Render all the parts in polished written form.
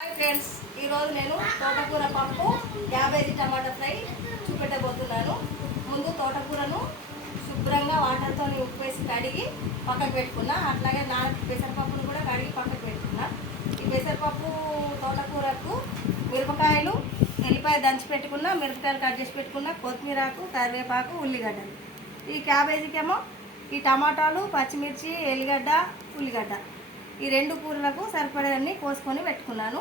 Hi friends, ఈరోజు నేను తోటకూర పప్పు క్యాబేజీ టమాటా ఫ్రై చూపెట్టబోతున్నాను. ముందు తోటకూరను శుభ్రంగా వాటర్తో ఉప్పు వేసి కడిగి పక్కకు పెట్టుకున్నా. అట్లాగే పెసరపప్పును కూడా కడిగి పక్కకు పెట్టుకున్నా. ఈ పెసరపప్పు తోటకూరకు మిరపకాయలు, ఎల్లిపాయ దంచి పెట్టుకున్నా, మిరపకాయలు కట్ చేసి పెట్టుకున్నా, కొత్తిమీరాకు, కరివేపాకు, ఉల్లిగడ్డలు. ఈ క్యాబేజీకేమో ఈ టమాటాలు, పచ్చిమిర్చి, ఎల్లిగడ్డ, ఉల్లిగడ్డ, ఈ రెండు కూరలకు సరిపడేవన్నీ కోసుకొని పెట్టుకున్నాను.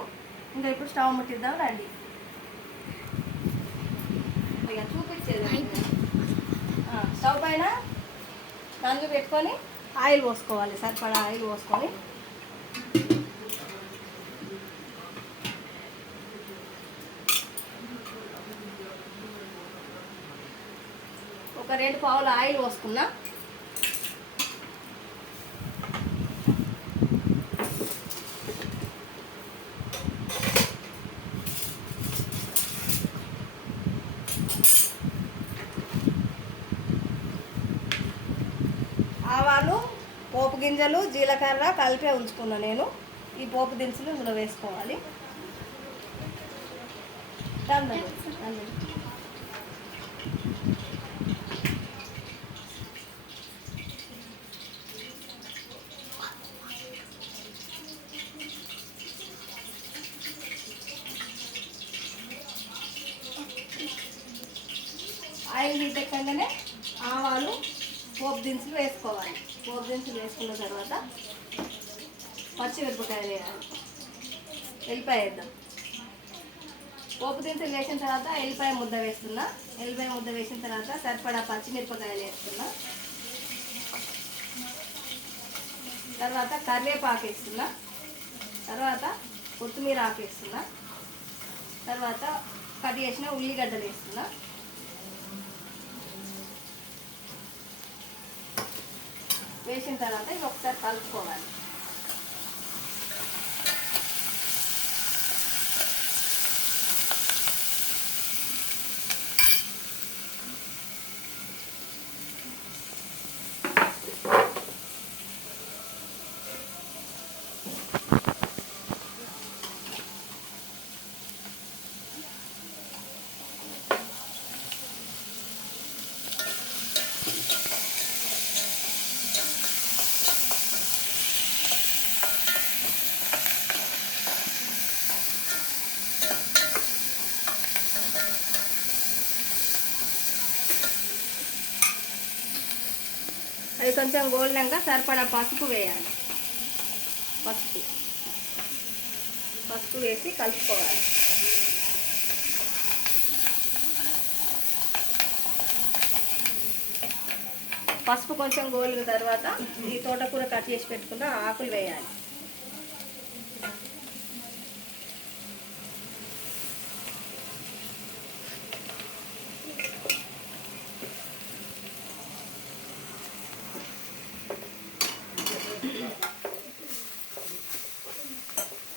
ఇంకా ఇప్పుడు స్టవ్ ముట్టిద్దాం రండి. ఇక చూపించేది స్టవ్ పైన నందు పెట్టుకొని ఆయిల్ పోసుకోవాలి. సరిపడా ఆయిల్ పోసుకొని ఒక 2 పావుల ఆయిల్ పోసుకున్నా. ఆవాలు, పోపు గింజలు, జీలకర్ర కలిపే ఉంచుకున్నా నేను. ఈ పోపు దినుసులు ఇందులో వేసుకోవాలి. ఆయిల్ హీట్ ఎక్కగానే ఆవాలు, పోపు దినుసులు వేసుకోవాలి. పోపు దినుసులు వేసుకున్న తర్వాత పచ్చిమిరపకాయలు వేయాలి. ఎల్లిపాయ వేద్దాం. పోపు దినుసులు వేసిన తర్వాత ఎల్లిపాయ ముద్ద వేస్తున్నా. ఎల్లిపాయ ముద్ద వేసిన తర్వాత సరిపడా పచ్చిమిరపకాయలు వేస్తున్నా. తర్వాత కరివేపాకు వేస్తున్నా. తర్వాత కొత్తిమీర ఆకు వేస్తున్నా. తర్వాత కట్ చేసిన ఉల్లిగడ్డలు వేస్తున్నా. వేసిన తర్వాత ఇది ఒకసారి కలుపుకోవాలి. అది కొంచెం గోల్డెన్గా సరిపడా పసుపు వేయాలి. పసుపు వేసి కలుపుకోవాలి. పసుపు కొంచెం గోలిన తర్వాత ఈ తోటకూర కట్ చేసి పెట్టుకున్న ఆకులు వేయాలి.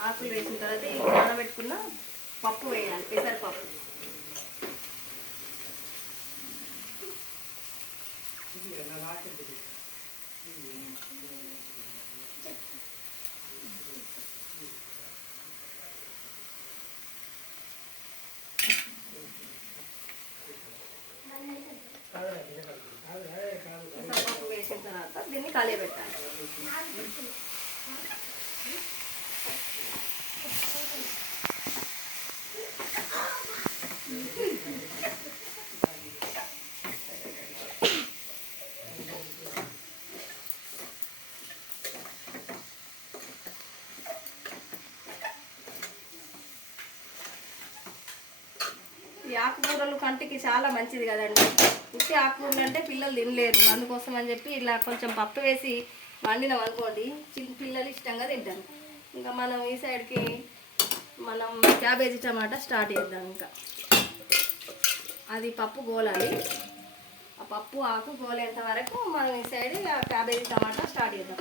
ఆకులు వేసిన తర్వాత ఈ నానబెట్టుకున్న పప్పు వేయాలి. పెసరపప్పు వేసిన తర్వాత దీన్ని కలియబెట్టాలి. ఈ ఆకుకూరలు కంటికి చాలా మంచిది కదండి. ఉట్టి ఆకుకూరలు అంటే పిల్లలు తినలేరు. అందుకోసం అని చెప్పి ఇలా కొంచెం పప్పు వేసి వండినాం అనుకోండి, పిల్లలు ఇష్టంగా తింటారు. ఇంకా మనం ఈ సైడ్కి మనం క్యాబేజీ టమాటా స్టార్ట్ చేద్దాం. ఇంకా అది పప్పు గోలాలి. ఆ పప్పు ఆకు గోలేంత వరకు మనం ఈ సైడ్ క్యాబేజీ టమాటా స్టార్ట్ చేద్దాం.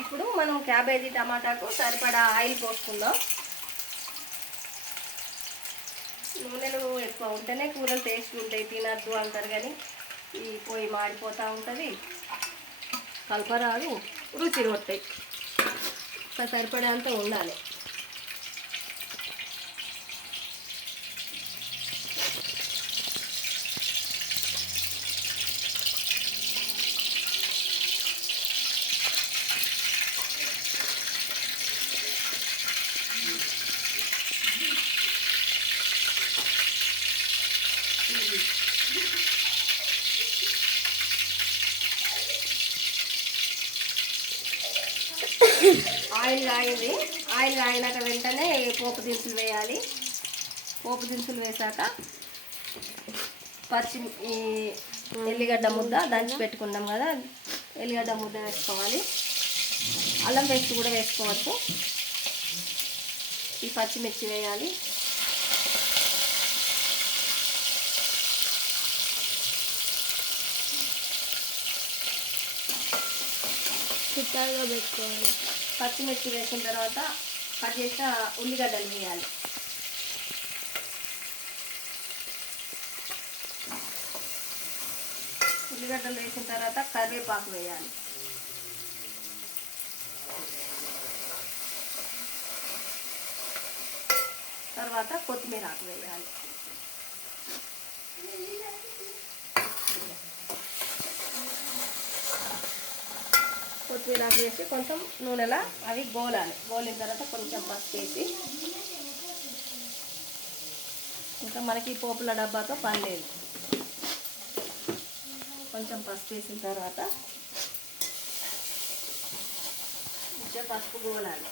ఇప్పుడు మనం క్యాబేజీ టమాటాకు సరిపడా ఆయిల్ పోసుకుందాం. నూనెలు ఎక్కువ ఉంటేనే కూరలు టేస్ట్ ఉంటాయి, తినద్దు అంటారు కానీ ఈ పొయ్యి మాడిపోతూ ఉంటుంది, కలపరాదు, రుచి కొట్టాయి. సరిపడేంత ఉండాలి. ఆయిల్ కాగినాక వెంటనే పోపు దినుసులు వేయాలి. పోపు దినుసులు వేసాక ఎల్లిగడ్డ ముద్ద దంచి పెట్టుకున్నాం కదా, ఎల్లిగడ్డ ముద్ద వేసుకోవాలి. అల్లం పేస్ట్ కూడా వేసుకోవచ్చు. ఈ పచ్చిమిర్చి వేయాలి. చిత్తగా పెట్టుకోవాలి. పచ్చిమిర్చి వేసిన తర్వాత కట్ చేసిన ఉల్లిగడ్డలు వేయాలి. ఉల్లిగడ్డలు వేసిన తర్వాత కరివేపాకు వేయాలి. తర్వాత కొత్తిమీర ఆకు వేయాలి. కొత్తిమీర ఆకు వేసి కొంచెం నూనెలా అవి గోలాలి. గోలిన తర్వాత కొంచెం పసుపు వేసి, ఇంకా మనకి పోపుల డబ్బాతో పని లేదు, కొంచెం పసుపు వేసిన తర్వాత కొంచెం పసుపు గోలాలి.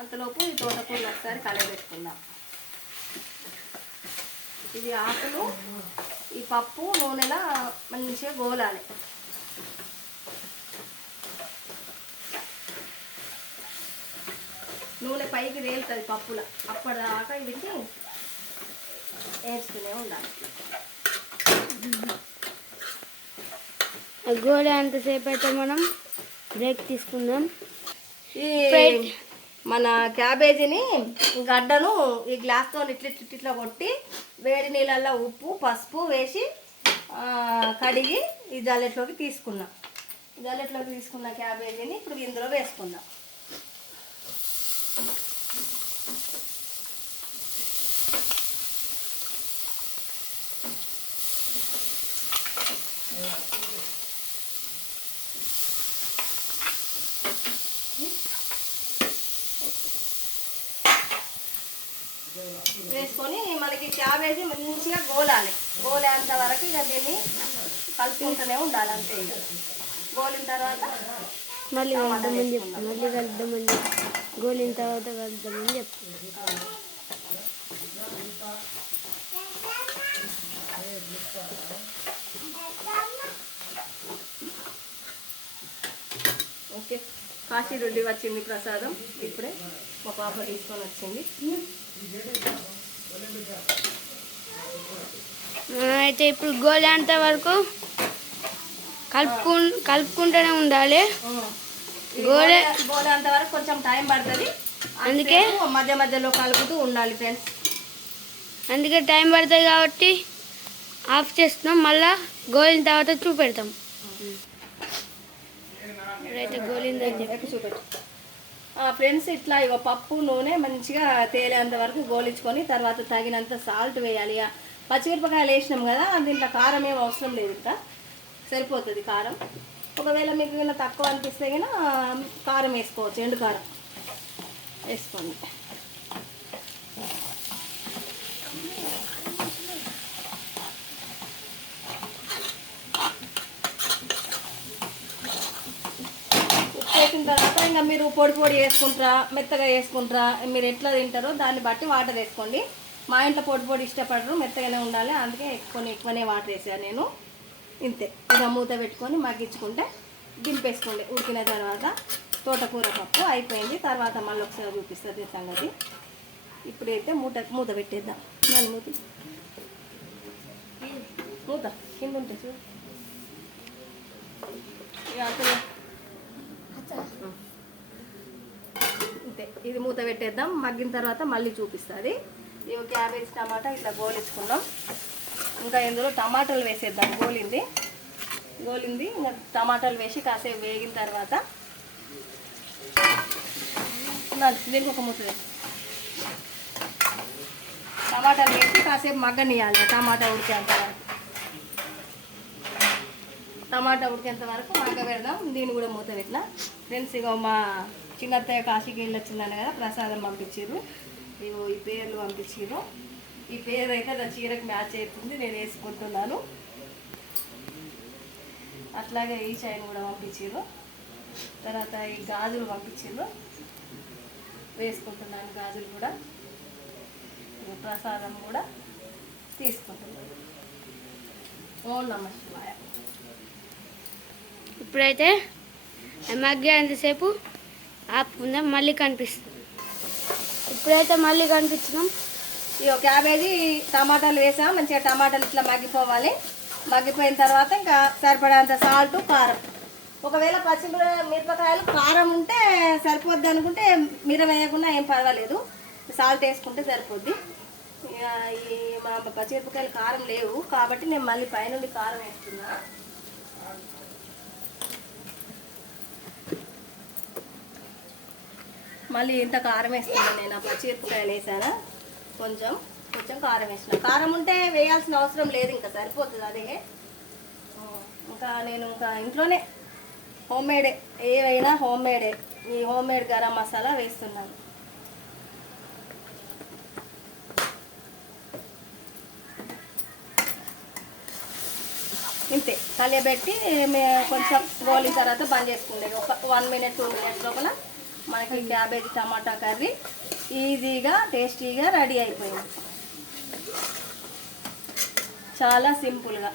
అంతలోపు ఈ తోటకూర ఒకసారి కలయబెట్టుకుందాం. ఇది ఆకులు ఈ పప్పు నూనెలా మంచిగా గోలాలి. నూనె పైకి తేలుతుంది పప్పుల, అప్పటిదాకా వీటికి వేస్తూనే ఉండాలి. గోడ ఎంతసేపు అయితే మనం బ్రేక్ తీసుకుందాం. ఈ మన క్యాబేజీని గడ్డను ఈ గ్లాస్తో ఇట్లా కొట్టి వేడి నీళ్ళల్లో ఉప్పు పసుపు వేసి కడిగి ఈ జల్లెట్లోకి తీసుకున్నాం. జల్లెట్లోకి తీసుకున్న క్యాబేజీని ఇప్పుడు ఇందులో వేసుకుందాం. వేసుకొని మనకి క్యాబేజీ మంచిగా గోలాలి. గోలేంత వరకు ఇక దీన్ని కలుపుకుంటూనే ఉండాలి. అంతే, గోలిన తర్వాత మళ్ళీ కలుద్దామని చెప్తాం. గోలిన తర్వాత కలుద్దామని చెప్తాం. ఓకే, కాశీ నుండి వచ్చింది ప్రసాదం. ఇప్పుడే మా పాప తీసుకొని వచ్చింది. అయితే ఇప్పుడు గోలేంత వరకు కలుపుకుంటూనే ఉండాలి. గోలేంత వరకు కొంచెం టైం పడుతుంది, అందుకే మధ్య మధ్యలో కలుపుతూ ఉండాలి ఫ్రెండ్స్. అందుకే టైం పడుతుంది కాబట్టి ఆఫ్ చేస్తున్నాం. మళ్ళా గోలిన తర్వాత చూపెడతాం. ఇప్పుడైతే గోలిందని చెప్పి చూపెట్టు ఫ్రెండ్స్. ఇట్లా ఇక పప్పు నూనె మంచిగా తేలేంత వరకు గోలించుకొని తర్వాత తగినంత సాల్ట్ వేయాలి. పచ్చిమిరపకాయలు వేసినాం కదా, దీంట్లో కారం ఏం అవసరం లేదు, ఇంకా సరిపోతుంది కారం. ఒకవేళ మీకు ఇలా తక్కువ అనిపిస్తే కన్నా కారం వేసుకోవచ్చు, ఎండు కారం వేసుకోండి. వేసిన తర్వాత ఇంకా మీరు పొడి పొడి వేసుకుంటారా మెత్తగా వేసుకుంటారా, మీరు ఎట్లా తింటారో దాన్ని బట్టి వాటర్ వేసుకోండి. మా ఇంట్లో పొడి పొడి ఇష్టపడరు, మెత్తగానే ఉండాలి, అందుకే ఎక్కువనే వాటర్ వేసాను నేను. ఇంతే, ఇక మూత పెట్టుకొని మగ్గించుకుంటే దింపేసుకోండి. ఉడికిన తర్వాత తోటకూర పప్పు అయిపోయింది. తర్వాత మళ్ళీ ఒకసారి చూపిస్తుంది సంగతి. ఇప్పుడైతే మూత పెట్టేద్దాం. దాని మూత కింద ఉంటుంది చూడు. ఇక అంతే. అంతే, ఇది మూత పెట్టేద్దాం. మగ్గిన తర్వాత మళ్ళీ చూపిస్తుంది. ఇవి క్యాబేజ్ టమాటా ఇట్లా గోలించుకున్నాం. ఇంకా ఇందులో టమాటాలు వేసేద్దాం. గోలింది ఇంకా టమాటాలు వేసి కాసేపు వేగిన తర్వాత దీనికి ఒక మూత వేసి టమాటాలు వేసి కాసేపు మగ్గనియాలి. టమాటా ఉడికేంత వరకు మగ్గ పెడదాం. దీన్ని కూడా మూత పెట్టిన. ఫ్రెండ్స్, ఇగో మా చిన్నత్తయ్య కాశీకి వెళ్ళి వచ్చిందని కదా, ప్రసాదం పంపించారు. ఇగో ఈ పేర్లు పంపించారు. ఈ పేరు అయితే నా చీరకు మ్యాచ్ అవుతుంది, నేను వేసుకుంటున్నాను. అట్లాగే ఈ చైన్ కూడా పంపించారు. తర్వాత ఈ గాజులు పంపించారు, వేసుకుంటున్నాను. గాజులు కూడా ప్రసాదం కూడా తీసుకుంటున్నాను. ఓం నమః శివాయ. ఇప్పుడైతే మగ్గే అంతసేపు ఆపుకుందాం, మళ్ళీ కనిపిస్తుంది. ఇప్పుడైతే మళ్ళీ కనిపించినాం. ఇక క్యాబేజీ టమాటాలు వేసాం. మంచిగా టమాటాలు ఇట్లా మగ్గిపోవాలి. మగ్గిపోయిన తర్వాత ఇంకా సరిపడేంత సాల్ట్, కారం. ఒకవేళ మిరపకాయలు కారం ఉంటే సరిపోద్ది అనుకుంటే మిర వేయకుండా ఏం పర్వాలేదు, సాల్ట్ వేసుకుంటే సరిపోద్ది. ఇక ఈ మా పచ్చిమిరపకాయలు కారం లేవు కాబట్టి నేను మళ్ళీ పైనుండి కారం వేస్తున్నా. మళ్ళీ ఇంత కారం వేస్తున్నాను నేను. ఆ పచ్చిమిరపకాయలు వేసానా, కొంచెం కారం వేసిన. కారం ఉంటే వేయాల్సిన అవసరం లేదు, ఇంకా సరిపోతుంది అదే. ఇంకా నేను ఇంట్లోనే హోమ్మేడే, ఏవైనా హోమ్మేడే. ఈ హోమ్మేడ్ గరం మసాలా వేస్తున్నాను. ఇంతే, కలియబెట్టి కొంచెం గోలిన తర్వాత బంద్ చేసుకుండే. ఒక 1 మినిట్ 2 మినిట్స్ లోపల మనకి క్యాబేజీ టమాటా కర్రీ ఈజీగా టేస్టీగా రెడీ అయిపోయింది. చాలా సింపుల్గా.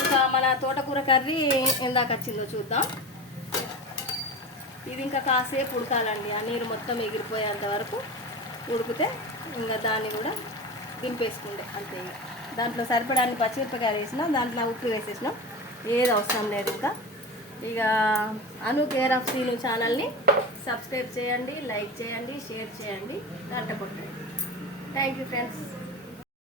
ఇంకా మన తోటకూర కర్రీ ఎందాక వచ్చిందో చూద్దాం. ఇది ఇంకా కాసేపు ఉడకాలండి. ఆ నీరు మొత్తం ఎగిరిపోయేంత వరకు ఉడికితే ఇంకా దాన్ని కూడా దింపేసుకుండే అంతే. దాంట్లో సరిపడాన్ని పచ్చిమిరపకాయలు వేసినాం, దాంట్లో ఉప్పు వేసేసినాం. ఏది అవసరం లేదు ఇంకా. ఇక అను కేర్ ఆఫ్ సీను ఛానల్ని సబ్స్క్రైబ్ చేయండి, లైక్ చేయండి, షేర్ చేయండి, గంట కొట్టండి. Thank you friends.